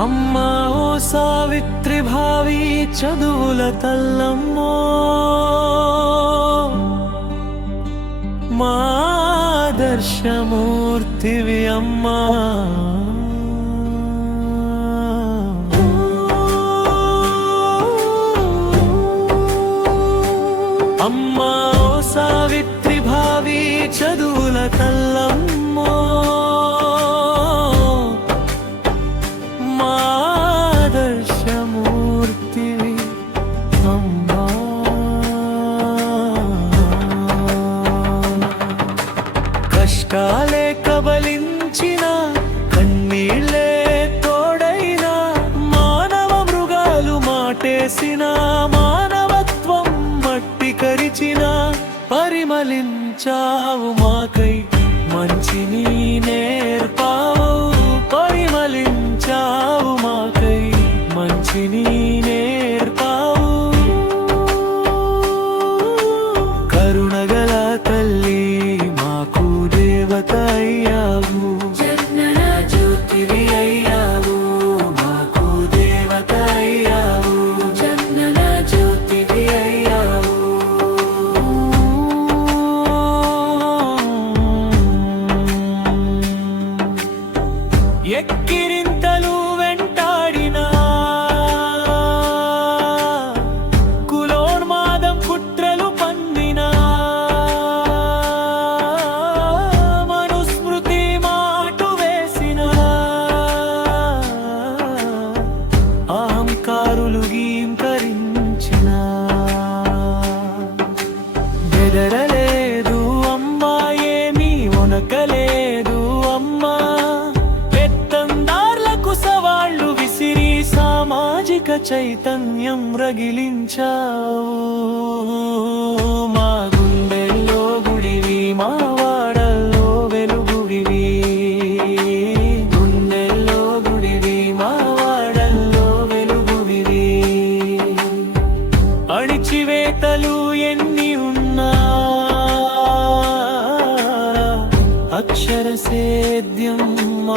అమ్మా ఓ సావిత్రి భావి చదువుల తల్లమ్మో, మా ఆదర్శమూర్తివి అమ్మా. అమ్మా ఓ సావిత్రి భావి చదువుల తల్లమ్మో, మా ఆదర్శమూర్తివి అమ్మా. కష్టాలే కబలించిన కన్నీళ్ళే తోడైన మానవ మృగాలు మాటేసిన మానవత్వం మట్టి కరిచిన పరిమళించావు మాకై మంచిని నేర్పావు. పరిమళించావు మాకై మంచిని నేర్పావు. కరుణగల తల్లి మాకు దేవత అయ్యావు, జన్మన జ్యోతివి అయ్యావు. మాకు దేవత అయ్యావు, జన్మన జ్యోతివి అయ్యావు. ఎక్కిరింతలు వెంటాడినా కులోన్మాదం కుట్రలు పన్నినా మనుస్మృతి మాటు వేసిన అహంకారులు గీంకరించిన బెదరలేదు అమ్మా, ఏమీ వనకలేదు అమ్మా. సవాళ్ళు విసిరి సామాజిక చైతన్యం రగిలించావు. మా గుండెల్లో గుడివి, మా వాడల్లో వెలుగుడివి. గుండెల్లో గుడివి, మా వాడల్లో వెలుగుడివి. అణిచివేతలు ఎన్ని ఉన్నా అక్షర సేద్యం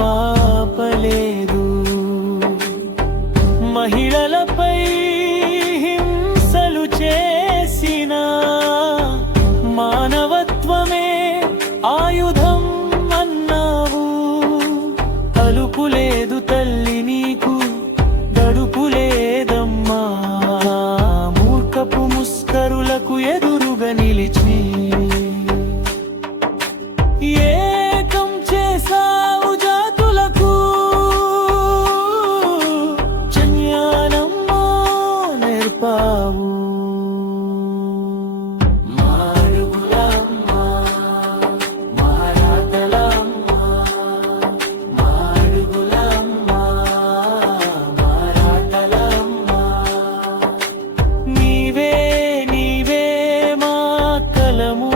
ఆపలేదు. మహిళలపై హింసలు చేసిన మానవత్వమే ఆయుధం అన్నావు. అలుపులేదు తల్లి నీకు, గడుపులేదమ్మా. మూర్ఖపు ముస్కరులకు ఎదురుగా నిలిచి ఏకం చేసావు జాతులకు. జ్ఞానమ్మా నేర్పావు. మాడుగులమ్మా, మారాతలమ్మా, మాడుగులమ్మా, మారాతలమ్మా. నీవే నీవే మా కలము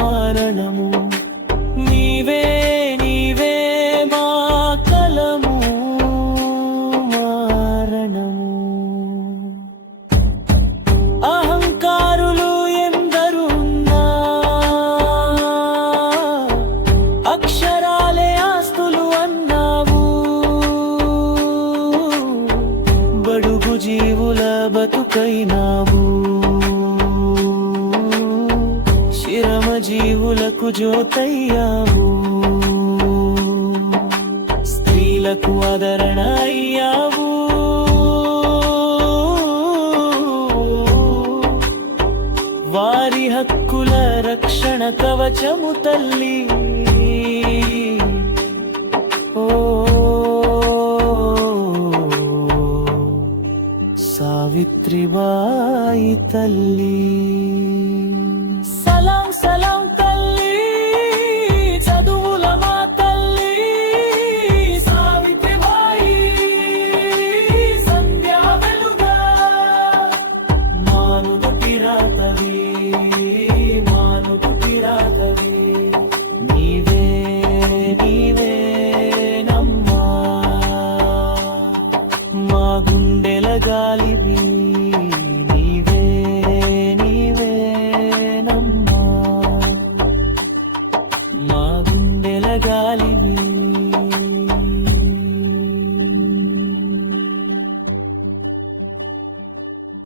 మరణము. నీవే నీవే మా కలము మరణము. అహంకారులు ఎందరున్నా అక్షరాలే ఆస్తులు అన్నావు. బడుగు జీవుల బతుకైనావు. శ్రమ జీవులకు జ్యోతయ్యావు. స్త్రీలకు ఆదరణ అయ్యావు. వారి హక్కుల రక్షణ కవచము తల్లి. ఓ సావిత్రిబాయి తల్లి. సలాం సలాం తల్లి, చదువుల మా తల్లి. సావిత్రిబాయి సంధ్యా వెలుగా మానుదుటి రాతవి, మానుదుటి రాతవి. నీవే నీవే నమ్మా, మా గుండెల గాలివి. నీవే నీవే నమ్మా, మా గుండెల గాలివి.